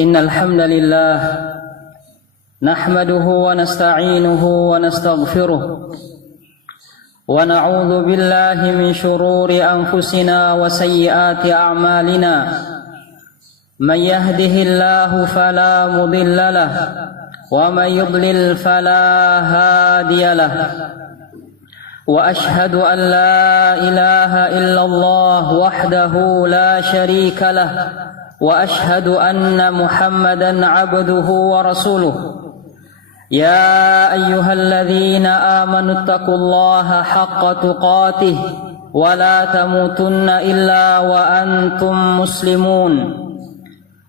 إن الحمد لله نحمده ونستعينه ونستغفره ونعوذ بالله من شرور أنفسنا وسيئات أعمالنا من يهده الله فلا مضل له ومن يضلل فلا هادي له وأشهد أن لا إله إلا الله وحده لا شريك له وأشهد أن محمدا عبده ورسوله يا أيها الذين آمنوا اتقوا الله حق تقاته ولا تموتن إلا وأنتم مسلمون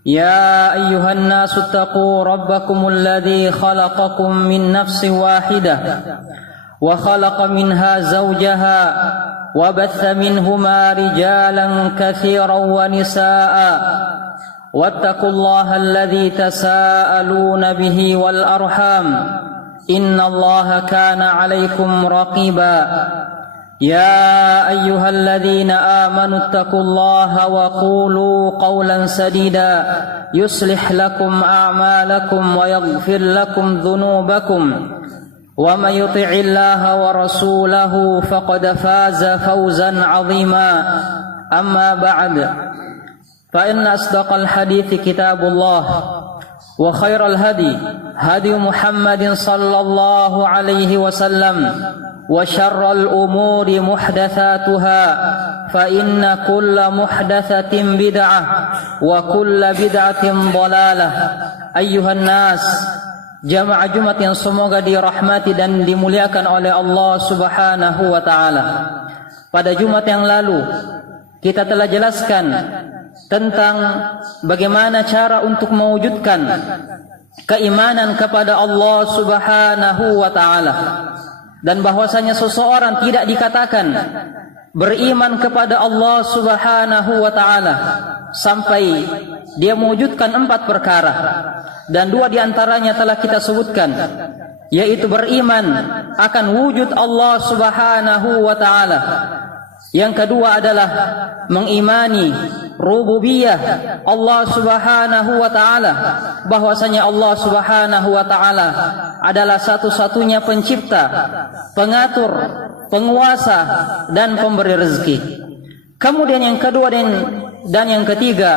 يا أيها الناس اتقوا ربكم الذي خلقكم من نفس واحدة وخلق منها زوجها وبث منهما رجالا كثيرا ونساء واتقوا الله الذي تساءلون به والأرحام إن الله كان عليكم رقيبا يا أيها الذين آمنوا اتقوا الله وقولوا قولا سديدا يصلح لكم أعمالكم ويغفر لكم ذنوبكم ومن يطع الله ورسوله فقد فاز فوزا عظيما أما بعد فإن أصدق الحديث كتاب الله وخير الهدي هدي محمد صلى الله عليه وسلم وشر الأمور محدثاتها فإن كل محدثة بدعة وكل بدعة ضلالة أيها الناس jamaah Jumat yang semoga dirahmati dan dimuliakan oleh Allah Subhanahu wa taala. Pada Jumat yang lalu kita telah jelaskan tentang bagaimana cara untuk mewujudkan keimanan kepada Allah Subhanahu wa taala, dan bahwasanya seseorang tidak dikatakan beriman kepada Allah Subhanahu wa taala sampai dia mewujudkan 4 perkara, dan 2 diantaranya telah kita sebutkan, yaitu beriman akan wujud Allah Subhanahu wa taala. Yang kedua adalah mengimani rububiyah Allah Subhanahu wa taala, bahwasanya Allah Subhanahu wa taala adalah satu-satunya pencipta, pengatur, penguasa dan pemberi rezeki. Kemudian yang kedua dan yang ketiga,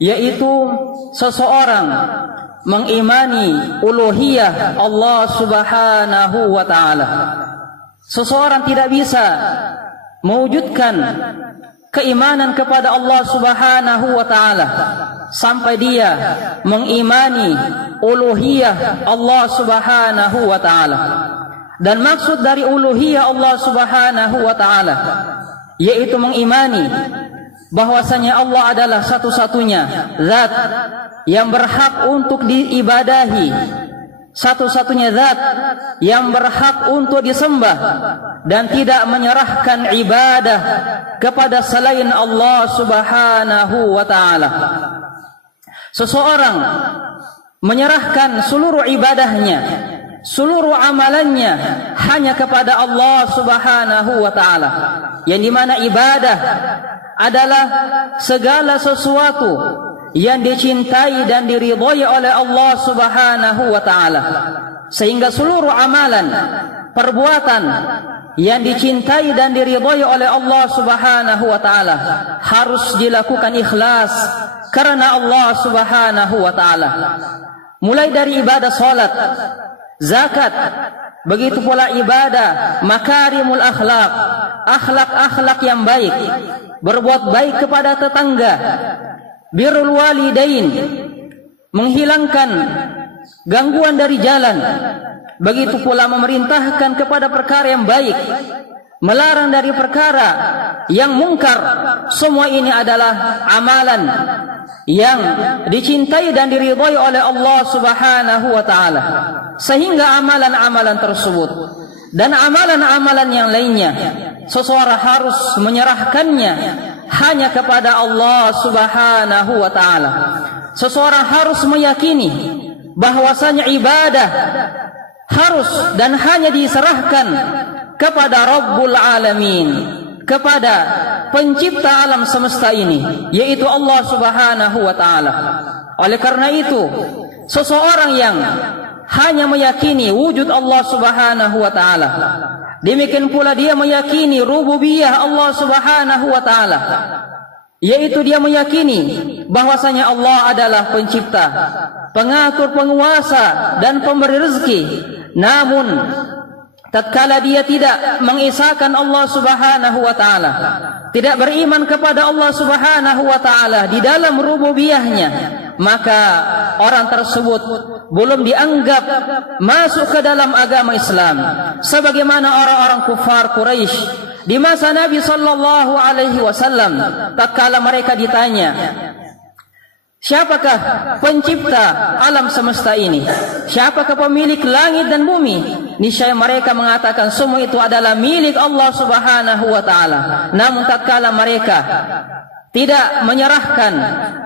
yaitu seseorang mengimani uluhiyah Allah Subhanahu wa taala. Seseorang tidak bisa mewujudkan keimanan kepada Allah Subhanahu wa taala sampai dia mengimani uluhiyah Allah Subhanahu wa taala. Dan maksud dari uluhiyah Allah Subhanahu wa taala yaitu mengimani bahwasanya Allah adalah satu-satunya zat yang berhak untuk diibadahi, satu-satunya zat yang berhak untuk disembah, dan tidak menyerahkan ibadah kepada selain Allah Subhanahu wa taala. Seseorang menyerahkan seluruh ibadahnya, seluruh amalannya hanya kepada Allah Subhanahu wa taala, yang dimana ibadah adalah segala sesuatu yang dicintai dan diridhai oleh Allah Subhanahu wa taala, sehingga seluruh amalan, perbuatan yang dicintai dan diridhai oleh Allah Subhanahu wa taala harus dilakukan ikhlas karena Allah Subhanahu wa taala. Mulai dari ibadah salat, zakat, begitu pula ibadah makarimul akhlak, akhlak-akhlak yang baik, berbuat baik kepada tetangga, birrul walidain, menghilangkan gangguan dari jalan, begitu pula memerintahkan kepada perkara yang baik, melarang dari perkara yang mungkar. Semua ini adalah amalan yang dicintai dan diridhai oleh Allah Subhanahu wa taala, sehingga amalan-amalan tersebut dan amalan-amalan yang lainnya seseorang harus menyerahkannya hanya kepada Allah Subhanahu wa taala. Seseorang harus meyakini bahwasanya ibadah harus dan hanya diserahkan kepada Rabbul Alamin, kepada pencipta alam semesta ini, yaitu Allah Subhanahu wa taala. Oleh karena itu, seseorang yang hanya meyakini wujud Allah Subhanahu wa taala, demikian pula dia meyakini rububiyah Allah Subhanahu wa taala, yaitu dia meyakini bahwasanya Allah adalah pencipta, pengatur, penguasa dan pemberi rezeki. Namun tatkala dia tidak mengesahkan Allah Subhanahu wa taala, tidak beriman kepada Allah Subhanahu wa taala di dalam rububiyahnya, maka orang tersebut belum dianggap masuk ke dalam agama Islam. Sebagaimana orang-orang kufar Quraisy di masa Nabi sallallahu alaihi wasallam, tatkala mereka ditanya, siapakah pencipta alam semesta ini? Siapakah pemilik langit dan bumi? Niscaya mereka mengatakan semua itu adalah milik Allah Subhanahu wa taala. Namun tatkala mereka tidak menyerahkan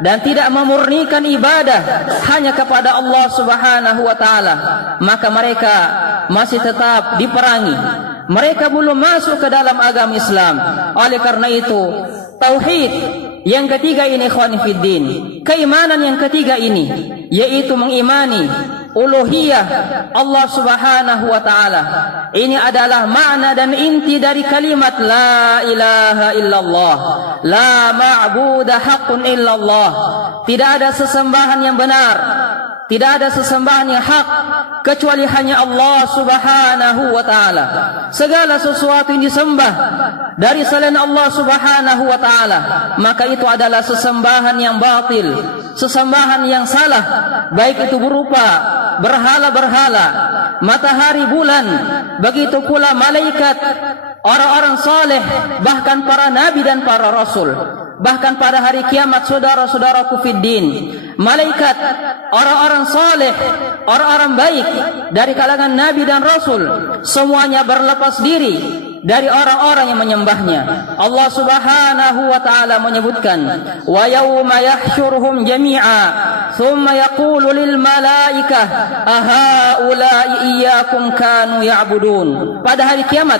dan tidak memurnikan ibadah hanya kepada Allah Subhanahu wa taala, maka mereka masih tetap diperangi. Mereka belum masuk ke dalam agama Islam. Oleh karena itu, tauhid yang ketiga ini, ikhwan fiddin, keimanan yang ketiga ini, yaitu mengimani uluhiyah Allah Subhanahu wa taala. Ini adalah makna dan inti dari kalimat la ilaha illallah, la ma'budu haqqun illallah. Tidak ada sesembahan yang benar, tidak ada sesembahan yang hak kecuali hanya Allah Subhanahu wa taala. Segala sesuatu yang disembah dari selain Allah Subhanahu wa taala, maka itu adalah sesembahan yang batil, sesembahan yang salah, baik itu berupa berhala-berhala, matahari, bulan, begitu pula malaikat, orang-orang saleh, bahkan para nabi dan para rasul. Bahkan pada hari kiamat, saudara-saudaraku fiddin, malaikat, orang-orang saleh, orang-orang baik dari kalangan nabi dan rasul, semuanya berlepas diri dari orang-orang yang menyembahnya. Allah Subhanahu wa taala menyebutkan, wa yauma yahsyuruhum jami'a thumma yaqulu lil malaikah ahaula'i iyyakum kanu ya'budun. Pada hari kiamat,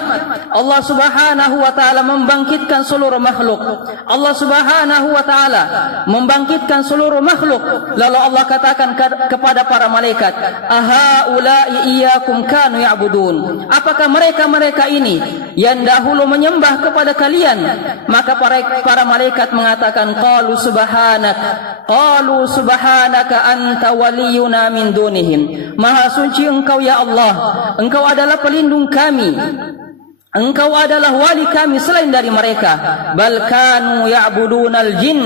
Allah Subhanahu wa taala membangkitkan seluruh makhluk. Allah Subhanahu wa taala membangkitkan seluruh makhluk, lalu Allah katakan kepada para malaikat, ahaula'i iyyakum kanu ya'budun. Apakah mereka ini yang dahulu menyembah kepada kalian? Maka para malaikat mengatakan, qalu subhanaka anta waliyuna min dunihim. Maha suci engkau ya Allah, engkau adalah pelindung kami, engkau adalah wali kami selain dari mereka. Bal kanu ya'budunal jin,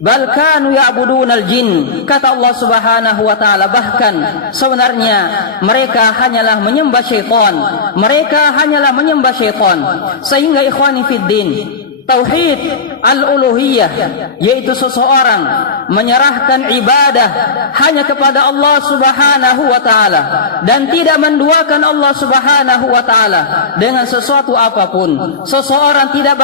bal kanu ya'budunal jin. Kata Allah Subhanahu wa taala, bahkan sebenarnya mereka hanyalah menyembah syaitan. Mereka hanyalah menyembah syaitan. Sehingga ikhwani fiddin, tauhid al-uluhiyah, yaitu seseorang menyerahkan ibadah hanya kepada Allah Subhanahu wa taala dan tidak menduakan Allah Subhanahu wa taala dengan sesuatu apapun. Seseorang tidak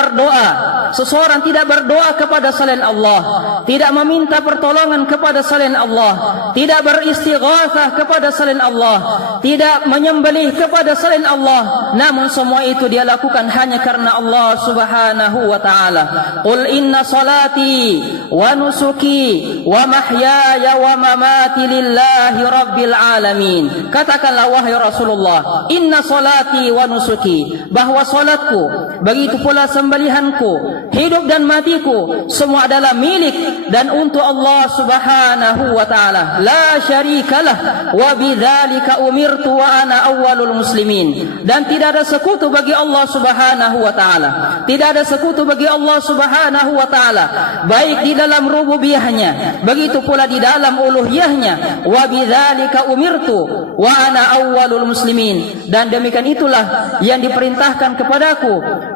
berdoa kepada selain Allah, tidak meminta pertolongan kepada selain Allah, tidak beristighatsah kepada selain Allah, tidak menyembelih kepada selain Allah. Namun semua itu dia lakukan hanya karena Allah Subhanahu wa ta'ala. Qul inna salati wa nusuki wa mahyaya wa mamati lillahi rabbil alamin. Katakanlah wahai Rasulullah, inna salati wa nusuki, bahwa salatku, begitu pula sembelihanku, hidup dan matiku, semua adalah milik dan untuk Allah Subhanahu wa ta'ala. La syarikalah wa bidzalika umirtu wa ana awwalul muslimin. Dan tidak ada sekutu bagi Allah Subhanahu wa ta'ala, tidak ada sekutu bagi Allah Subhanahu wa ta'ala, baik di dalam rububiyahnya, begitu pula di dalam uluhiyahnya. Wa bidzalika umirtu wa ana awwalul muslimin. Dan demikian itulah yang diperintahkan kepadaku,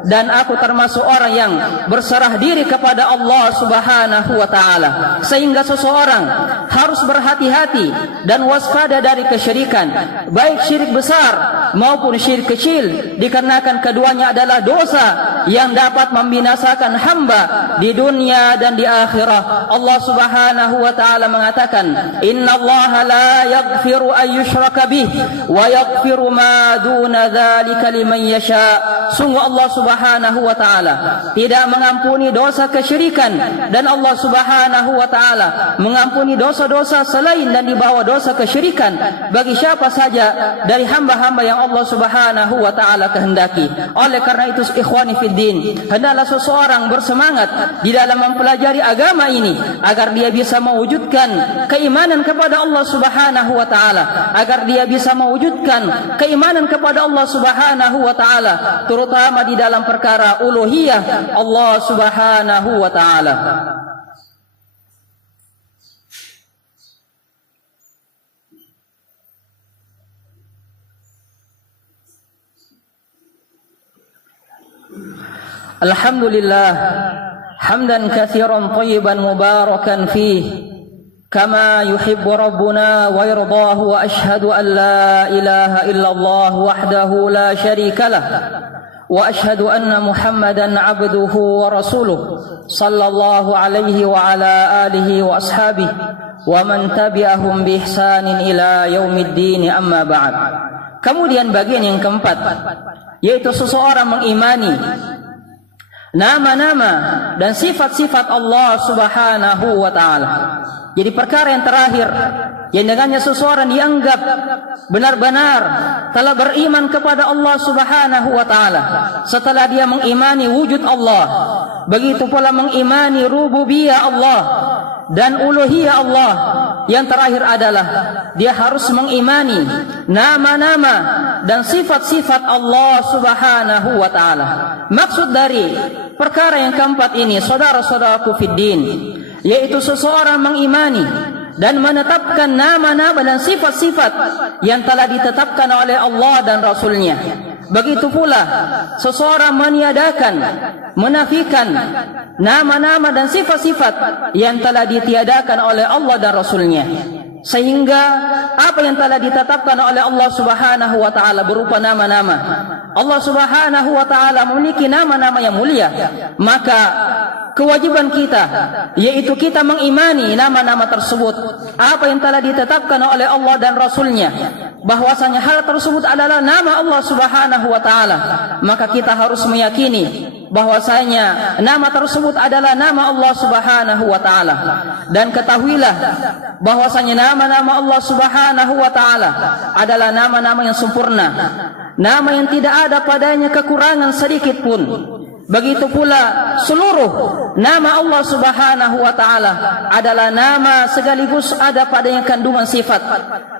dan aku termasuk orang yang berserah diri kepada Allah Subhanahu wa ta'ala. Sehingga seseorang harus berhati-hati dan waspada dari kesyirikan, baik syirik besar maupun syirik kecil, dikarenakan keduanya adalah dosa yang dapat membinasakan hamba di dunia dan di akhirat. Allah Subhanahu wa ta'ala mengatakan, innallaha la yaghfiru an yushraka bih wa yaghfiru ma duna dzalika liman yasha. Sungguh Allah Subhanahu Subhanahu wa taala tidak mengampuni dosa kesyirikan, dan Allah Subhanahu wa taala mengampuni dosa-dosa selain dan di bawah dosa kesyirikan bagi siapa saja dari hamba-hamba yang Allah Subhanahu wa taala kehendaki. Oleh karena itu ikhwani fiddin, hendaklah seseorang bersemangat di dalam mempelajari agama ini agar dia bisa mewujudkan keimanan kepada Allah Subhanahu wa taala, agar dia bisa mewujudkan keimanan kepada Allah Subhanahu wa taala, terutama di dalam perkara uluhiyah Allah Subhanahu wa taala. Alhamdulillah hamdan katsiran thayyiban mubarakan fih kama yuhibbu rabbuna wa yardahu, wa ashhadu an la ilaha illallah wahdahu la syarika lah, wa ashhadu anna Muhammadan abduhu wa rasuluh sallallahu alaihi wa ala alihi wa ashabihi wa man tabi'ahum bi ihsanin ila yaumiddin, amma ba'd. Kemudian bagian yang keempat, yaitu seseorang mengimani nama-nama dan sifat-sifat Allah Subhanahu wa taala. Jadi perkara yang terakhir yang dengannya seseorang dianggap benar-benar telah beriman kepada Allah Subhanahu wa taala setelah dia mengimani wujud Allah, begitu pula mengimani rububiyah Allah dan uluhiyah Allah. Yang terakhir adalah dia harus mengimani nama-nama dan sifat-sifat Allah Subhanahu wa taala. Maksud dari perkara yang keempat ini, saudara-saudaraku fiddin, yaitu seseorang mengimani dan menetapkan nama-nama dan sifat-sifat yang telah ditetapkan oleh Allah dan Rasul-Nya. Begitu pula seseorang meniadakan, menafikan nama-nama dan sifat-sifat yang telah ditiadakan oleh Allah dan Rasul-Nya. Sehingga apa yang telah ditetapkan oleh Allah Subhanahu wa taala berupa nama-nama, Allah Subhanahu wa taala memiliki nama-nama yang mulia, maka kewajiban kita yaitu kita mengimani nama-nama tersebut, apa yang telah ditetapkan oleh Allah dan Rasul-Nya, bahwasanya hal tersebut adalah nama Allah Subhanahu wa taala. Maka kita harus meyakini bahwasanya nama tersebut adalah nama Allah Subhanahu wa taala. Dan ketahuilah bahwasanya nama-nama Allah Subhanahu wa taala adalah nama-nama yang sempurna, nama yang tidak ada padanya kekurangan sedikit pun. Begitu pula seluruh nama Allah Subhanahu wa taala adalah nama sekaligus ada padanya kandungan sifat.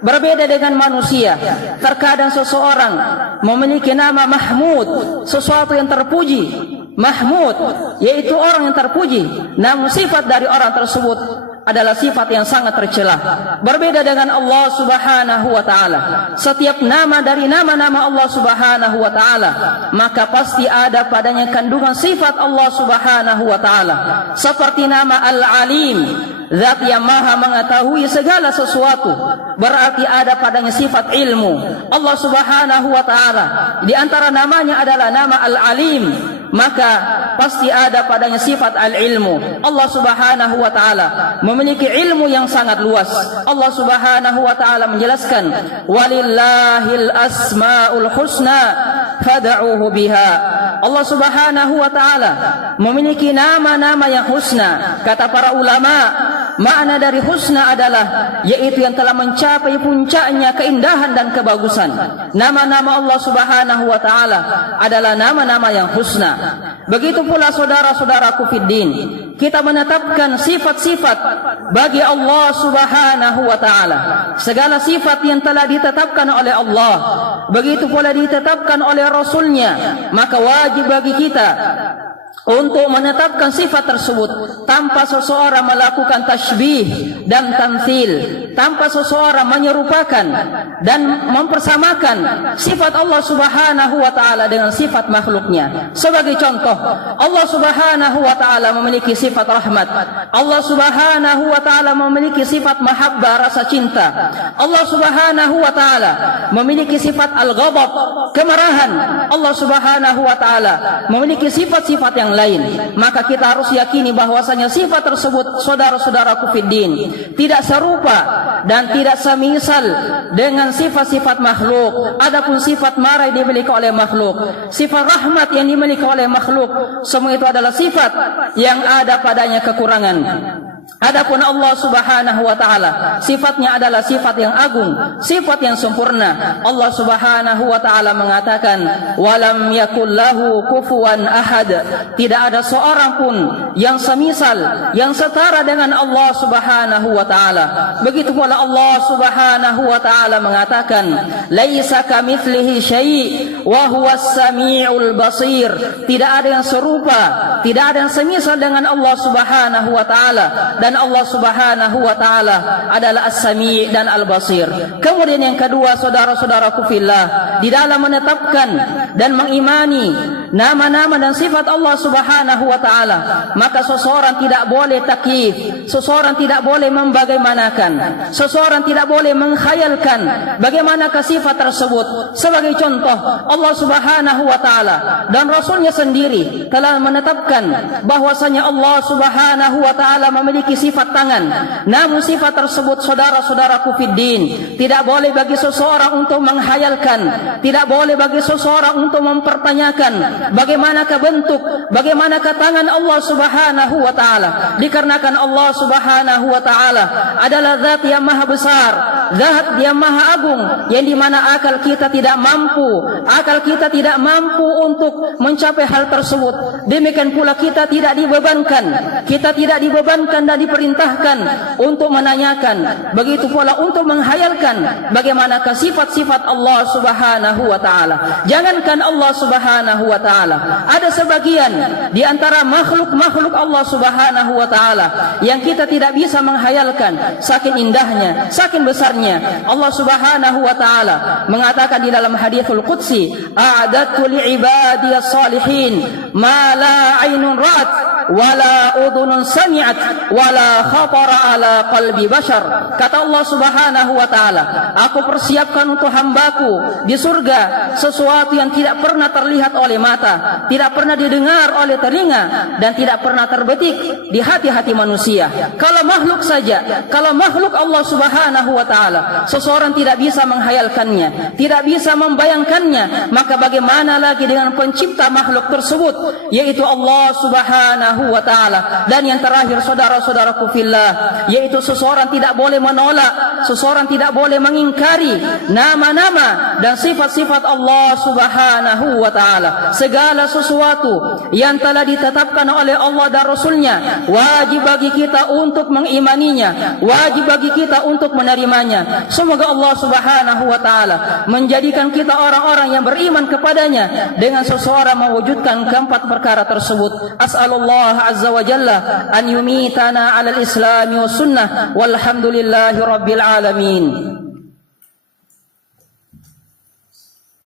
Berbeda dengan manusia, terkadang seseorang memiliki nama Mahmud, sesuatu yang terpuji. Mahmud yaitu orang yang terpuji, namun sifat dari orang tersebut adalah sifat yang sangat tercela. Berbeda dengan Allah Subhanahu wa taala, setiap nama dari nama-nama Allah Subhanahu wa taala maka pasti ada padanya kandungan sifat Allah Subhanahu wa taala. Seperti nama Al-Alim, zat yang maha mengetahui segala sesuatu, berarti ada padanya sifat ilmu. Allah Subhanahu wa taala di antara namanya adalah nama Al-Alim, maka pasti ada padanya sifat al-ilmu. Allah Subhanahu wa taala memiliki ilmu yang sangat luas. Allah Subhanahu wa taala menjelaskan, walillahil asmaul husna fad'uhu biha. Allah Subhanahu wa taala memiliki nama-nama yang husna. Kata para ulama, makna dari husna adalah yaitu yang telah mencapai puncaknya keindahan dan kebagusan. Nama-nama Allah Subhanahu wa taala adalah nama-nama yang husna. Begitu pula saudara-saudaraku fiddin, kita menetapkan sifat-sifat bagi Allah Subhanahu wa taala. Segala sifat yang telah ditetapkan oleh Allah, begitu pula ditetapkan oleh Rasul-Nya, maka wajib bagi kita untuk menetapkan sifat tersebut tanpa seseorang melakukan tasybih dan tamtsil, tanpa seseorang menyerupakan dan mempersamakan sifat Allah Subhanahu wa taala dengan sifat makhluknya. Sebagai contoh, Allah Subhanahu wa taala memiliki sifat rahmat, Allah Subhanahu wa taala memiliki sifat mahabbah, rasa cinta, Allah Subhanahu wa taala memiliki sifat al-ghadab, kemarahan, Allah Subhanahu wa taala memiliki sifat-sifat yang lain. Maka kita harus yakini bahwasanya sifat tersebut, saudara-saudaraku fiddin, tidak serupa dan tidak semisal dengan sifat-sifat makhluk. Adapun sifat marah yang dimiliki oleh makhluk, sifat rahmat yang dimiliki oleh makhluk, semua itu adalah sifat yang ada padanya kekurangan. Adapun Allah Subhanahu wa taala, sifatnya adalah sifat yang agung, sifat yang sempurna. Allah Subhanahu wa taala mengatakan, "Walam yakul lahu kufuwan ahad." Tidak ada seorang pun yang semisal, yang setara dengan Allah Subhanahu wa taala. Begitu pula Allah Subhanahu wa taala mengatakan, "Laisa kamitslihi syai' wa huwas samiul basir." Tidak ada yang serupa, tidak ada yang semisal dengan Allah Subhanahu wa taala. Dan Allah Subhanahu wa taala adalah As-Sami' dan Al-Basir. Kemudian yang kedua, saudara-saudaraku fillah, di dalam menetapkan dan mengimani nama-nama dan sifat Allah Subhanahu wa taala, maka seseorang tidak boleh takyif, seseorang tidak boleh membagaimanakan, seseorang tidak boleh mengkhayalkan bagaimanakah sifat tersebut. Sebagai contoh, Allah Subhanahu wa taala dan Rasulnya sendiri telah menetapkan bahwasanya Allah Subhanahu wa taala memiliki sifat tangan. Namun sifat tersebut, saudara-saudaraku fiddin, tidak boleh bagi seseorang untuk menghayalkan, tidak boleh bagi seseorang untuk mempertanyakan bagaimanakah bentuk, bagaimanakah tangan Allah Subhanahu wa taala. Dikarenakan Allah Subhanahu wa taala adalah zat yang maha besar, zat yang maha agung, yang dimana akal kita tidak mampu untuk mencapai hal tersebut. Demikian pula kita tidak dibebankan dan diperintahkan untuk menanyakan, begitu pula untuk menghayalkan bagaimanakah sifat-sifat Allah Subhanahu wa taala. Jangankan Allah Subhanahu wa taala, ada sebagian di antara makhluk-makhluk Allah Subhanahu wa taala yang kita tidak bisa menghayalkan saking indahnya, saking besarnya. Allah Subhanahu wa taala mengatakan di dalam haditsul qudsi, "A'adatu li'ibadiyas salihin ma la 'ainun ra'at wala udhunun sami'at wala khatara ala qalbi bashar." Kata Allah Subhanahu wa taala, "Aku persiapkan untuk hambaku di surga sesuatu yang tidak pernah terlihat oleh mata, tidak pernah didengar oleh telinga, dan tidak pernah terbetik di hati-hati manusia." Kalau makhluk saja, kalau makhluk Allah Subhanahu wa taala, seseorang tidak bisa menghayalkannya, tidak bisa membayangkannya, maka bagaimana lagi dengan pencipta makhluk tersebut, yaitu Allah Subhanahu wa taala. Dan yang terakhir, saudara-saudaraku fillah, yaitu seseorang tidak boleh menolak, seseorang tidak boleh mengingkari nama-nama dan sifat-sifat Allah Subhanahu wa taala. Segala sesuatu yang telah ditetapkan oleh Allah dan Rasulnya, wajib bagi kita untuk mengimaninya, wajib bagi kita untuk menerimanya. Semoga Allah Subhanahu wa taala menjadikan kita orang-orang yang beriman kepadanya dengan seseorang mewujudkan keempat perkara tersebut. As'alullah azza wa jalla an yumitana 'alal islami was sunnah walhamdulillahi rabbil alamin.